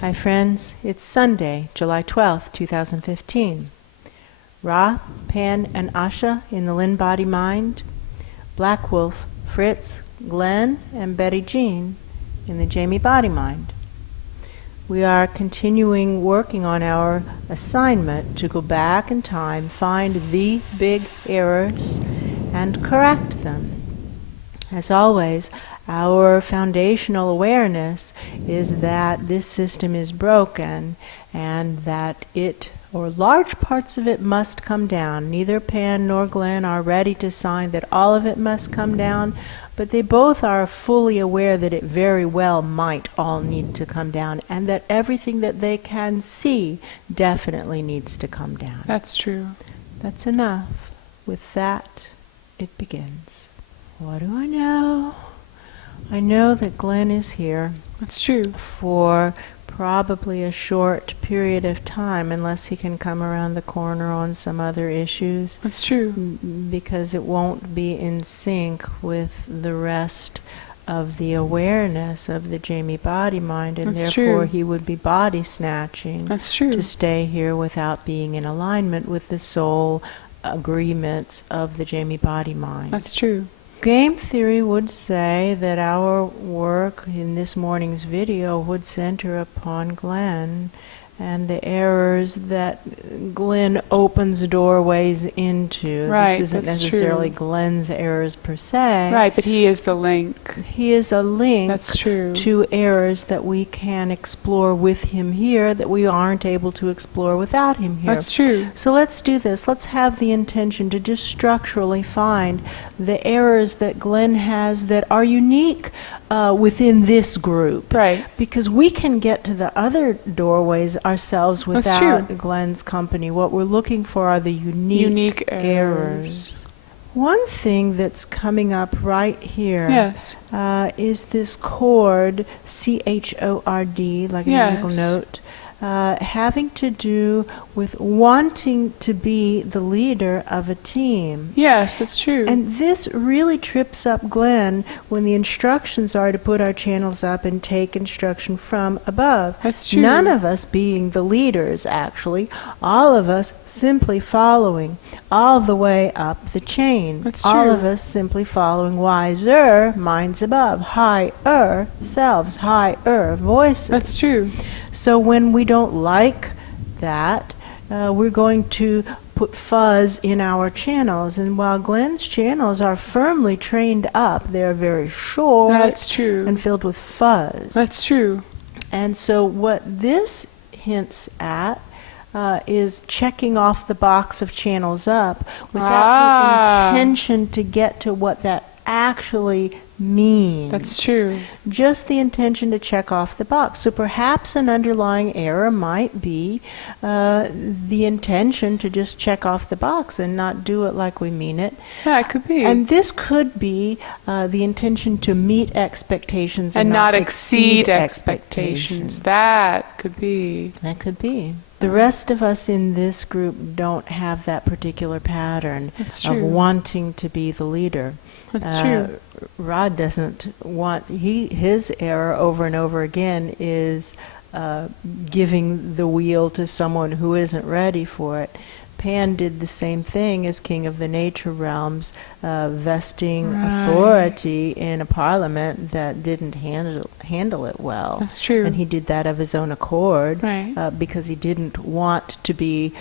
Hi friends, it's Sunday, July 12th, 2015. Ra, Pan, and Asha in the Lynn-Body-Mind. Black Wolf, Fritz, Glenn, and Betty Jean in the Jamie-Body-Mind. We are continuing working on our assignment to go back in time, find the big errors, and correct them. As always, our foundational awareness is that this system is broken and that it, or large parts of it, must come down. Neither Pan nor Glenn are ready to sign that all of it must come down, but they both are fully aware that it very well might all need to come down, and that everything that they can see definitely needs to come down. That's true. That's enough. With that, it begins. What do I know? I know that Glenn is here. That's true. For probably a short period of time, unless he can come around the corner on some other issues. That's true. Because it won't be in sync with the rest of the awareness of the Jamie-Body-Mind, and That's therefore true. he would be body snatching. That's true. To stay here without being in alignment with the soul agreements of the Jamie-Body-Mind. That's true. Game theory would say that our work in this morning's video would center upon Glenn and the errors that Glenn opens doorways into. Right, this isn't that's necessarily true. Glenn's errors per se. Right, but he is the link. He is a link That's true. to errors that we can explore with him here that we aren't able to explore without him here. That's true. So let's do this. Let's have the intention to just structurally find the errors that Glenn has that are unique within this group. Right. Because we can get to the other doorways ourselves That's without true. Glenn's company. What we're looking for are the unique errors. One thing that's coming up right here Yes. is this chord, C-H-O-R-D, like a Yes. musical note, having to do with wanting to be the leader of a team. Yes, that's true. And this really trips up Glenn when the instructions are to put our channels up and take instruction from above. That's true. None of us being the leaders, actually. All of us simply following all the way up the chain. That's all true. of us simply following wiser minds above, higher selves, higher voices. That's true. So when we don't like that, we're going to put fuzz in our channels. And while Glenn's channels are firmly trained up, they're very short That's true. and filled with fuzz. That's true. And so what this hints at is checking off the box of channels up without the intention to get to what that actually means. That's true. Just the intention to check off the box. So perhaps an underlying error might be the intention to just check off the box and not do it like we mean it. Yeah, it could be. And this could be the intention to meet expectations and not exceed expectations. That could be. That could be. The rest of us in this group don't have that particular pattern That's of true. wanting to be the leader. That's true. Rod doesn't want, his error over and over again is giving the wheel to someone who isn't ready for it. Pan did the same thing as king of the nature realms, vesting authority in a parliament that didn't handle it well. That's true. And he did that of his own accord, Right. because he didn't want to be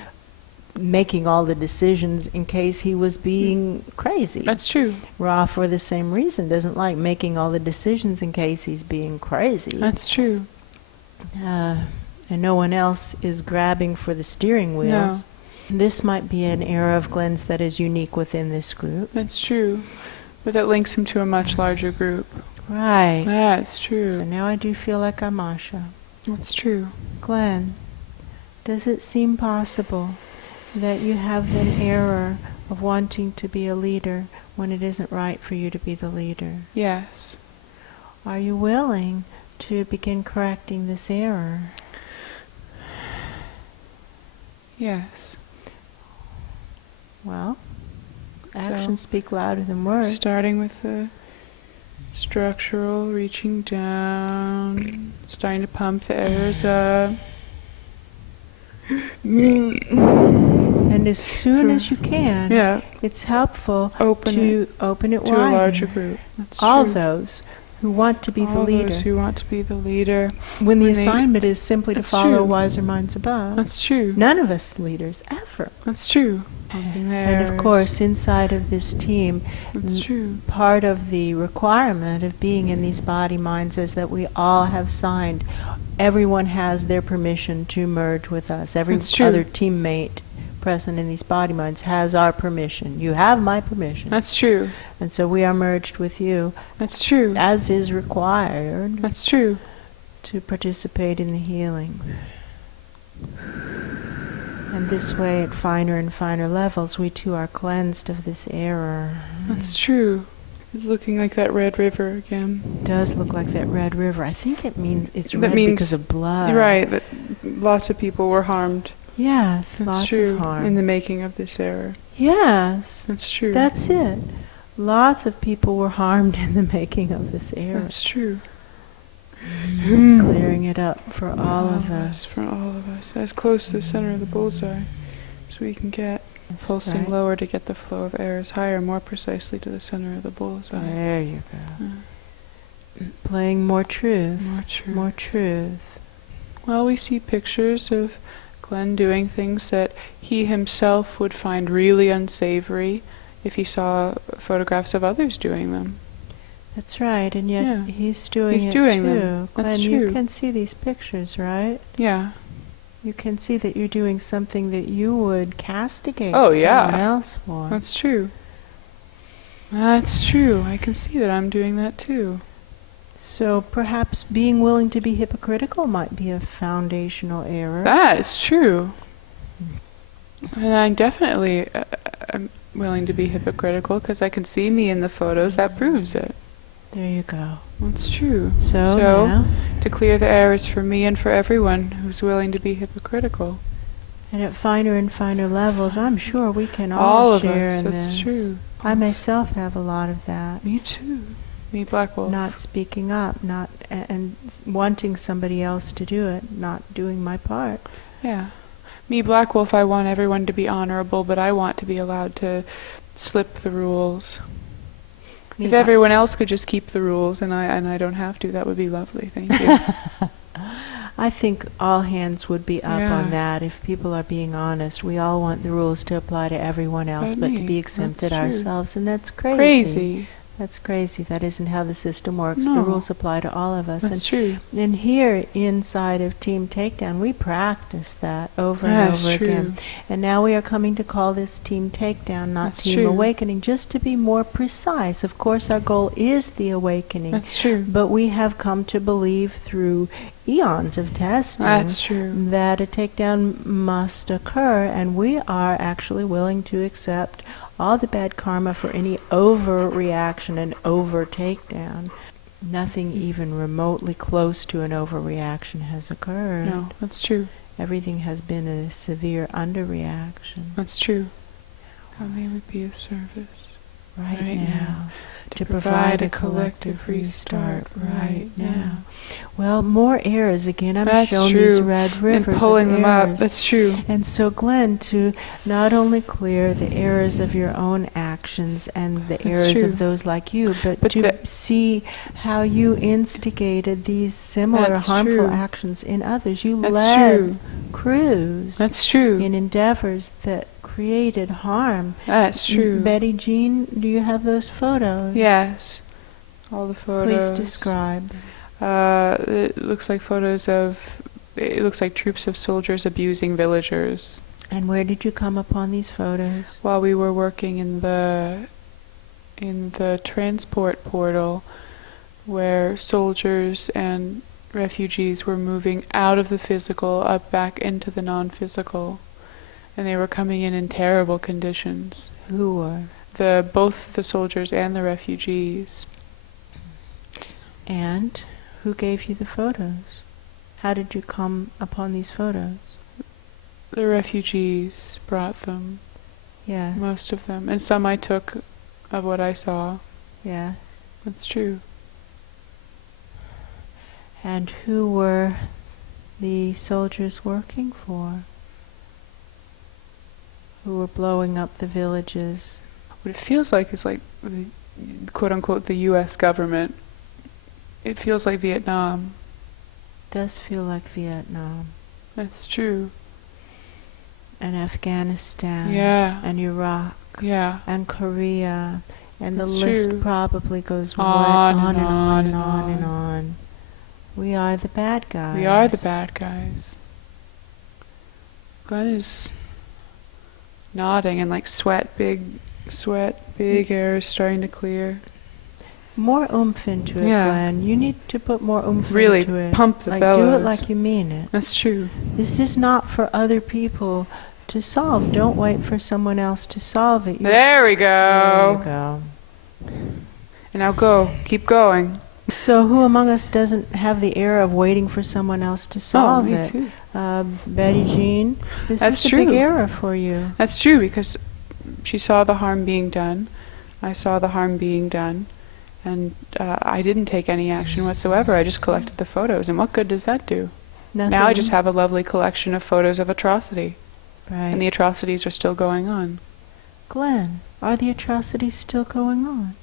making all the decisions in case he was being crazy. That's true. Ra, for the same reason, doesn't like making all the decisions in case he's being crazy. That's true. And no one else is grabbing for the steering wheels. No. This might be an error of Glenn's that is unique within this group. That's true. But that links him to a much larger group. Right. That's true. So now I do feel like I'm Asha. That's true. Glenn, does it seem possible that you have an error of wanting to be a leader when it isn't right for you to be the leader? Yes. Are you willing to begin correcting this error? Yes. Well, actions speak louder than words. Starting with the Structural, reaching down, starting to pump the errors up. And as soon as you can, it's helpful to open it to wide. a larger group. That's all true. those who want to be the leader. All those who want to be the leader. When the assignment is simply to follow wiser minds above. That's true. None of us leaders ever. That's true. And of course, inside of this team, that's true. Part of the requirement of being in these body minds is that we all have signed. Everyone has their permission to merge with us. Every other teammate present in these body minds has our permission. You have my permission. That's true. And so we are merged with you. That's true. As is required. That's true. To participate in the healing. And this way, at finer and finer levels, we too are cleansed of this error. That's true. It's looking like that red river again. It does look like that red river. I think it means it's red because of blood. Right, that lots of people were harmed. Yes, that's lots true, of harm. in the making of this error. Yes. That's true. That's it. Lots of people were harmed in the making of this error. That's true. Clearing it up for all of us. For all of us. As close to the center of the bullseye as we can get. That's pulsing right. lower to get the flow of errors higher, more precisely to the center of the bullseye. There you go. Playing more truth. More truth. More truth. Well, we see pictures of Glenn doing things that he himself would find really unsavory if he saw photographs of others doing them. That's right, and yet he's doing it doing too. them. That's Glenn, true. you can see these pictures, right? Yeah. You can see that you're doing something that you would castigate someone else for. That's true. That's true. I can see that I'm doing that too. So perhaps being willing to be hypocritical might be a foundational error. That is true. And I definitely am willing to be hypocritical because I can see me in the photos. That proves it. There you go. That's true. So now, to clear the errors for me and for everyone who's willing to be hypocritical. And at finer and finer levels, I'm sure we can all share in this. this. That's true. I myself have a lot of that. Me too. Me, Black Wolf. Not speaking up, and wanting somebody else to do it, not doing my part. Yeah. Me, Black Wolf, I want everyone to be honorable, but I want to be allowed to slip the rules. If everyone else could just keep the rules and I don't have to, that would be lovely. Thank you. I think all hands would be up on that if people are being honest. We all want the rules to apply to everyone else, but to be exempted ourselves, and that's crazy. That's crazy. That isn't how the system works. No. The rules apply to all of us. That's true. And here inside of Team Takedown, we practice that over and over again. And now we are coming to call this Team Takedown, not Team Awakening, just to be more precise. Of course, our goal is the awakening. That's true. But we have come to believe through eons of testing that a takedown must occur, and we are actually willing to accept all the bad karma for any overreaction and over-takedown. Nothing even remotely close to an overreaction has occurred. No, that's true. Everything has been a severe underreaction. That's true. How may we be of service? Right now. To provide a collective restart right now. Well, more errors again. I'm showing these red rivers and pulling them errors. up. That's true. And so, Glenn, to not only clear the errors of your own actions and the errors of those like you, but to see how you instigated these similar harmful actions in others. You led crews in endeavors that created harm. That's true. Betty Jean, do you have those photos? Yes. All the photos. Please describe. It looks like it looks like troops of soldiers abusing villagers. And where did you come upon these photos? While we were working in the transport portal, where soldiers and refugees were moving out of the physical up back into the non-physical. And they were coming in terrible conditions. Who were? Both the soldiers and the refugees. And who gave you the photos? How did you come upon these photos? The refugees brought them. Yeah. Most of them. And some I took of what I saw. Yeah. That's true. And who were the soldiers working for? Who were blowing up the villages? What it feels like is like the quote-unquote the U.S. government. It feels like Vietnam. Does feel like Vietnam. That's true. And Afghanistan. Yeah. And Iraq. Yeah. And Korea. And That's the list true. probably goes On on and and on on and and on and on. on. We are the bad guys. We are the bad guys. Glenn is nodding and like big air is starting to clear. More oomph into it, Yeah. Glenn. You need to put more oomph Really into it. pump the like, bellows. Do it like you mean it. That's true. This is not for other people to solve. Don't wait for someone else to solve it. There we There you go. go. And now go. Keep going. So who among us doesn't have the air of waiting for someone else to solve me it? too. Betty Jean, this That's is a big true. error for you. That's true, because she saw the harm being done. I saw the harm being done. And I didn't take any action whatsoever. I just collected the photos. And what good does that do? Nothing. Now I just have a lovely collection of photos of atrocity. Right. And the atrocities are still going on. Glenn, are the atrocities still going on?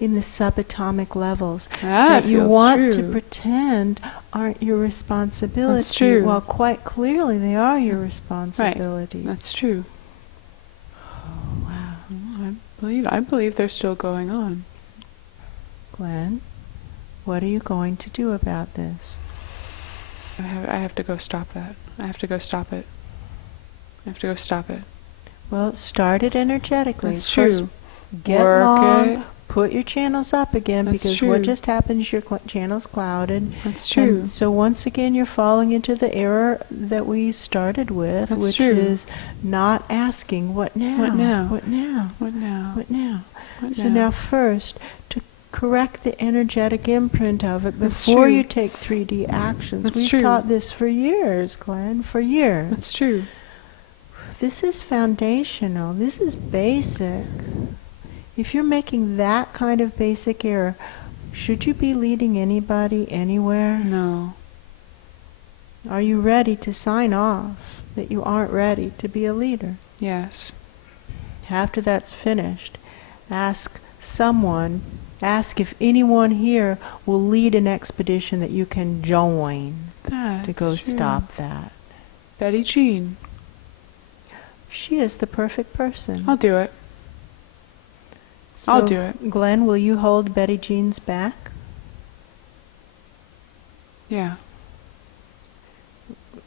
In the subatomic levels that you feels want to true. pretend aren't your responsibility. That's true. Well, quite clearly they are your responsibility. That's true. Oh, wow. I believe they're still going on. Glenn, what are you going to do about this? I have to go stop that. I have to go stop it. I have to go stop it. Well, start it energetically. That's First, true. get Work long, it. put your channels up again, That's because true. what just happened is your channel's clouded. That's true. And so once again, you're falling into the error that we started with, That's which true. is not asking, what now? What now? What now? What now? What now? What So now first, to correct the energetic imprint of it That's before true. you take 3D actions. That's We've true. taught this for years, Glenn, for years. That's true. This is foundational. This is basic. If you're making that kind of basic error, should you be leading anybody anywhere? No. Are you ready to sign off that you aren't ready to be a leader? Yes. After that's finished, ask if anyone here will lead an expedition that you can join That's to go true. stop that. Betty Jean. She is the perfect person. I'll do it. So, I'll do it. Glenn, will you hold Betty Jean's back? Yeah.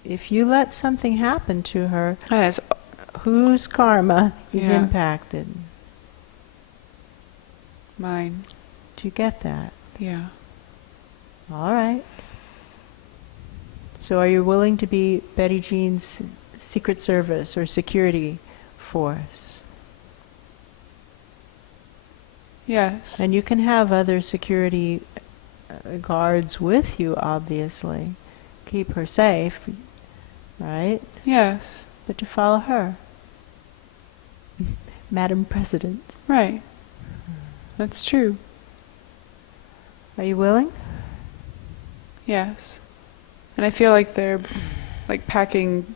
If you let something happen to her, That is, whose karma is Yeah. impacted? mine. Do you get that? Yeah. All right. So are you willing to be Betty Jean's Secret Service or security force? Yes. And you can have other security guards with you, obviously. Keep her safe, right? Yes. But to follow her. Madam President. Right. That's true. Are you willing? Yes. And I feel like they're like packing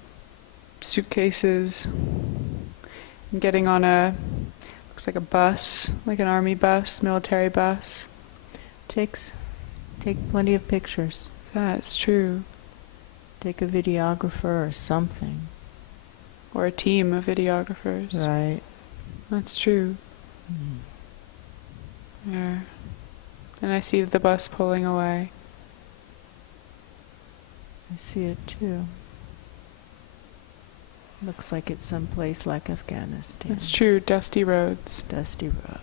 suitcases and getting on looks like a bus, like an army bus, military bus. Take plenty of pictures. That's true. Take a videographer or something. Or a team of videographers. Right. That's true. There. And I see the bus pulling away. I see it too. Looks like it's someplace like Afghanistan. It's true, dusty roads. Dusty road.